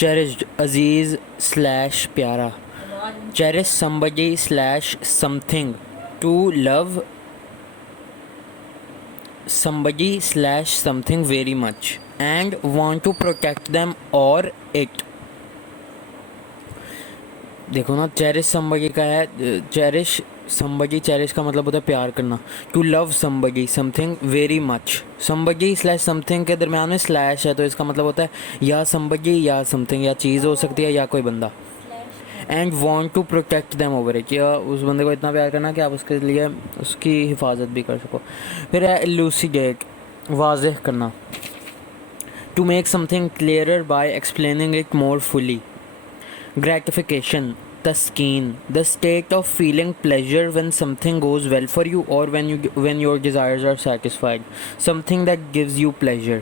cherished, Aziz slash प्यारा. Cherish somebody slash something. To love somebody slash something very much and want to protect them or it. देखो ना, cherish somebody का है, cherish somebody, cherish का मतलब होता है प्यार करना. To love somebody something very much, somebody slash something के दरम्यान में स्लैश है, तो इसका मतलब होता है या समबडी या समथिंग, या चीज़ हो सकती है या कोई बंदा. And want to protect them over it, या उस बंदे को इतना प्यार करना कि आप उसके लिए उसकी हिफाजत भी कर सको. फिर है एलूसिडेट, वाज़ेह करना. To make something clearer by explaining it more fully. Gratification, taskin, the state of feeling pleasure when something goes well for you or when your desires are satisfied. Something that gives you pleasure.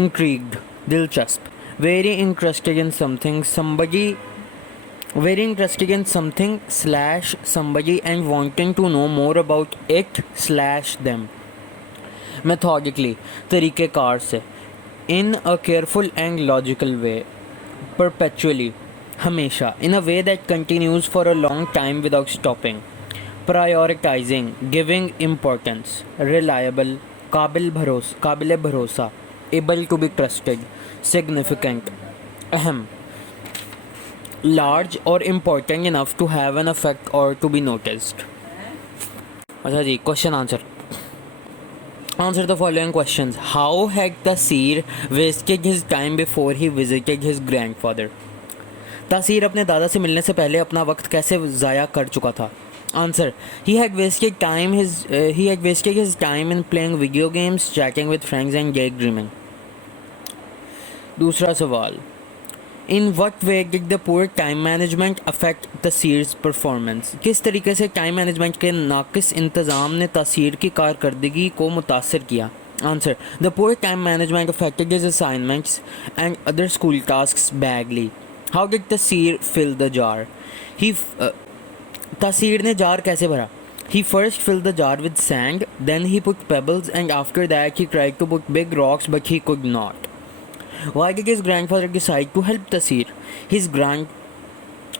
Intrigued, dilchasp, very interested in something, somebody, very interested in something slash somebody and wanting to know more about it slash them. Methodically, तरीक़ेकार से. In a careful and logical way. Perpetually, हमेशा. In a way that continues for a long time without stopping. Prioritizing, giving importance. Reliable, काबिल भरोसा. Able to be trusted. Significant, अहम. Large or important enough to have an effect or to be noticed. अच्छा जी, question answer. Answer the following questions. How had Tasir wasted his time before he visited his grandfather? तासीर अपने दादा से मिलने से पहले अपना वक्त कैसे ज़ाया कर चुका था? Answer. He had wasted his time in playing video games, chatting with friends and daydreaming. दूसरा सवाल. In what way did the poor time management affect Tasir's performance? किस तरीके से टाइम मैनेजमेंट के नाकिस इंतज़ाम ने तासीर की कारकर्दगी को मुतासर किया? Answer. The poor time management affected his assignments and other school tasks badly. How did Tasir fill the jar? तासीर ने जार कैसे भरा? He first filled the jar with sand, then he put pebbles, and after that he tried to put big rocks, but he could not. Why did his grandfather decide to help Tasir?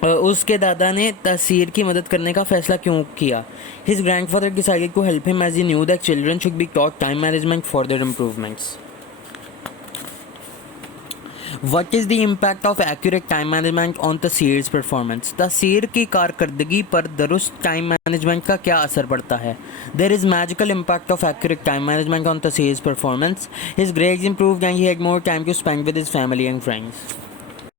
उसके दादा ने तासीर की मदद करने का फैसला क्यों किया? His grandfather decided to help him as he knew that children should be taught time management for their improvements. What is the impact of accurate time management on Tasir's performance? तासीर की कारकर्दगी पर दुरुस्त टाइम मैनेजमेंट का क्या असर पड़ता है? There is magical impact of accurate time management on Tasir's performance. His grades improved and he had more time to spend with his family and friends.